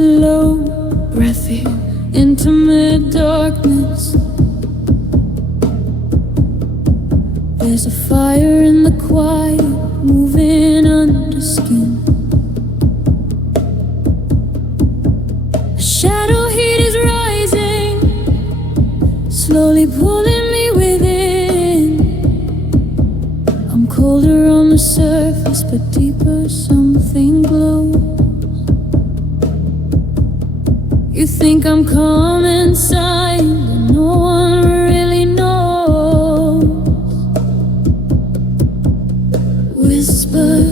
Low breathy, intimate darkness. There's a fire in the quiet, moving under skin. A shadow heat is rising, slowly pulling me within. I'm colder on the surface, but deeper something glows. You think I'm calm inside, but no one really knows. Whisper,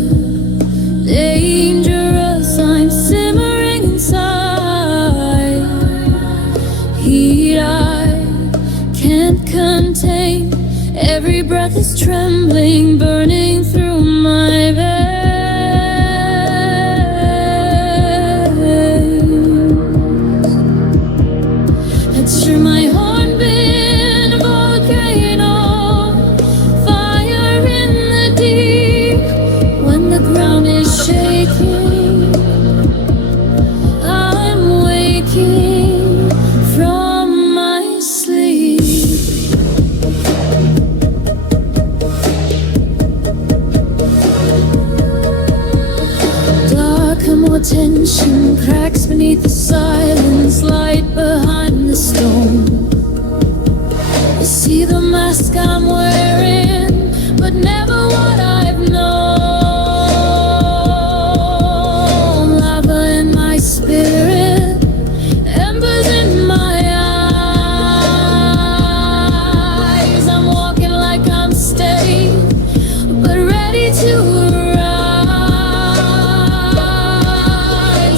dangerous, I'm simmering inside. Heat I can't contain, every breath is trembling, burning through my veins. Picture my hornbill volcano, fire in the deep. When the ground is shaking, I'm waking from my sleep. Darker, more tension, cracks beneath the silence, light behind the storm. I see the mask I'm wearing, but never what I've known. Lava in my spirit, embers in my eyes. I'm walking like I'm staying, but ready to rise.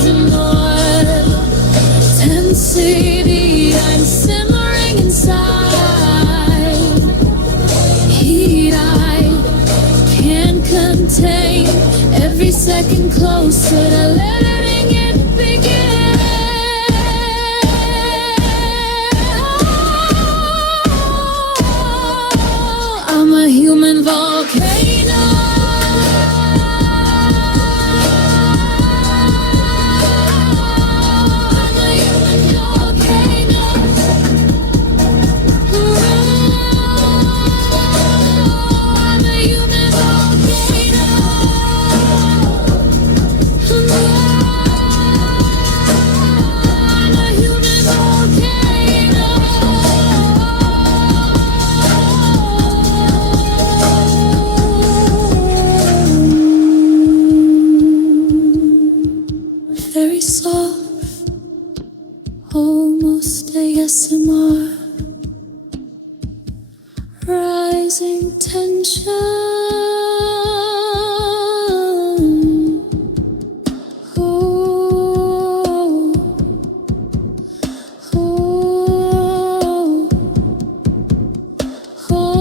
And what intensity, I'm simmering inside. Heat I can't contain, every second closer to letting it begin. I'm a human volcano. I'm a human volcano. I'm a human volcano. I'm a human volcano. Very soft, almost ASMR. Rising tension. Oh, oh, oh.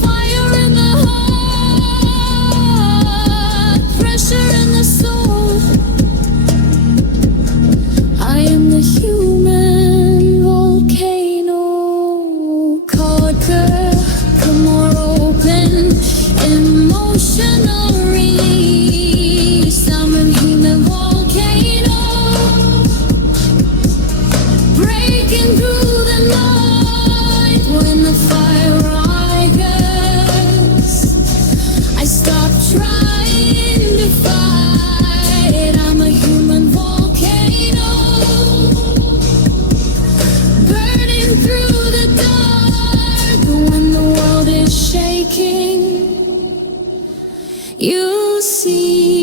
Fire in the heart, pressure in the soul. I am the human volcano. Colder, come more open, emotional release. I'm a human volcano, breaking through the night. When the fire rises, I stop trying to fight. I'm a human volcano, burning through the dark. When the world is shaking, you see